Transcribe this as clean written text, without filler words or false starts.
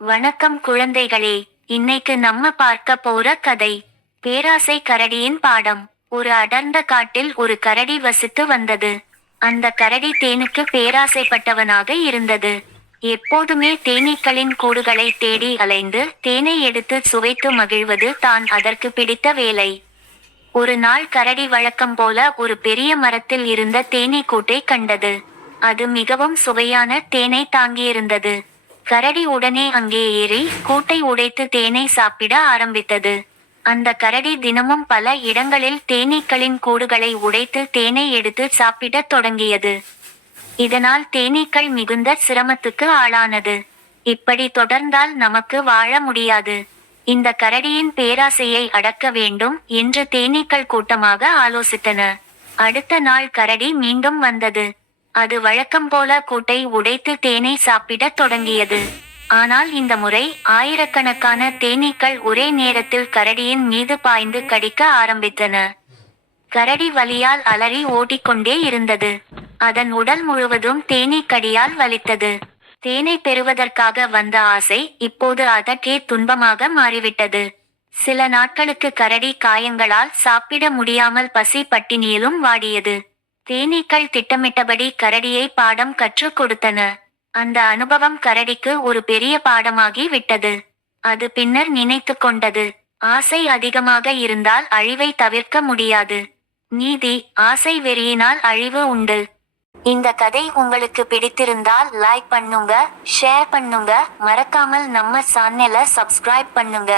வணக்கம் குழந்தைகளே. இன்னைக்கு நம்ம பார்க்க போற கதை பேராசை கரடியின் பாடம். ஒரு அடர்ந்த காட்டில் ஒரு கரடி வசித்து வந்தது. அந்த கரடி தேனுக்கு பேராசைப்பட்டவனாக இருந்தது. எப்போதுமே தேனீக்களின் கூடுகளை தேடி அலைந்து தேனை எடுத்து சுவைத்து மகிழ்வது தான் அதற்கு பிடித்த வேலை. ஒரு நாள் கரடி வழக்கம் போல ஒரு பெரிய மரத்தில் இருந்த தேனீ கூட்டை கண்டது. அது மிகவும் சுவையான தேனை தாங்கியிருந்தது. கரடி உடனே அங்கே ஏறி கூட்டை உடைத்து தேனை சாப்பிட ஆரம்பித்தது. அந்த கரடி தினமும் பல இடங்களில் தேனீக்களின் கூடுகளை உடைத்து தேனை எடுத்து சாப்பிடத் தொடங்கியது. இதனால் தேனீக்கள் மிகுந்த சிரமத்துக்கு ஆளானது. இப்படி தொடர்ந்தால் நமக்கு வாழ முடியாது. இந்த கரடியின் பேராசையை அடக்க வேண்டும் என்று தேனீக்கள் கூட்டமாக ஆலோசித்தன. அடுத்த நாள் கரடி மீண்டும் வந்தது. அது வழக்கம் போல கூட்டை உடைத்து தேனை சாப்பிடத் தொடங்கியது. ஆனால் இந்த முறை ஆயிரக்கணக்கான தேனீக்கள் ஒரே நேரத்தில் கரடியின் மீது பாய்ந்து கடிக்க ஆரம்பித்தன. கரடி வலியால் அலறி ஓடிக்கொண்டே இருந்தது. அதன் உடல் முழுவதும் தேனீக்கடியால் வலித்தது. தேனை பெறுவதற்காக வந்த ஆசை இப்போது அதற்கே துன்பமாக மாறிவிட்டது. சில நாட்களுக்கு கரடி காயங்களால் சாப்பிட முடியாமல் பசி பட்டினியிலும் வாடியது. தேனீக்கள் திட்டமிட்டபடி கரடியை பாடம் கற்றுக் கொடுத்தன. அந்த அனுபவம் கரடிக்கு ஒரு பெரிய பாடமாகி விட்டது. அது பின்னர் நினைத்து கொண்டது, ஆசை அதிகமாக இருந்தால் அழிவை தவிர்க்க முடியாது. நீதி: ஆசை வெறியினால் அழிவு உண்டு. இந்த கதை உங்களுக்கு பிடித்திருந்தால் லைக் பண்ணுங்க, ஷேர் பண்ணுங்க, மறக்காமல் நம்ம சேனலை சப்ஸ்கிரைப் பண்ணுங்க.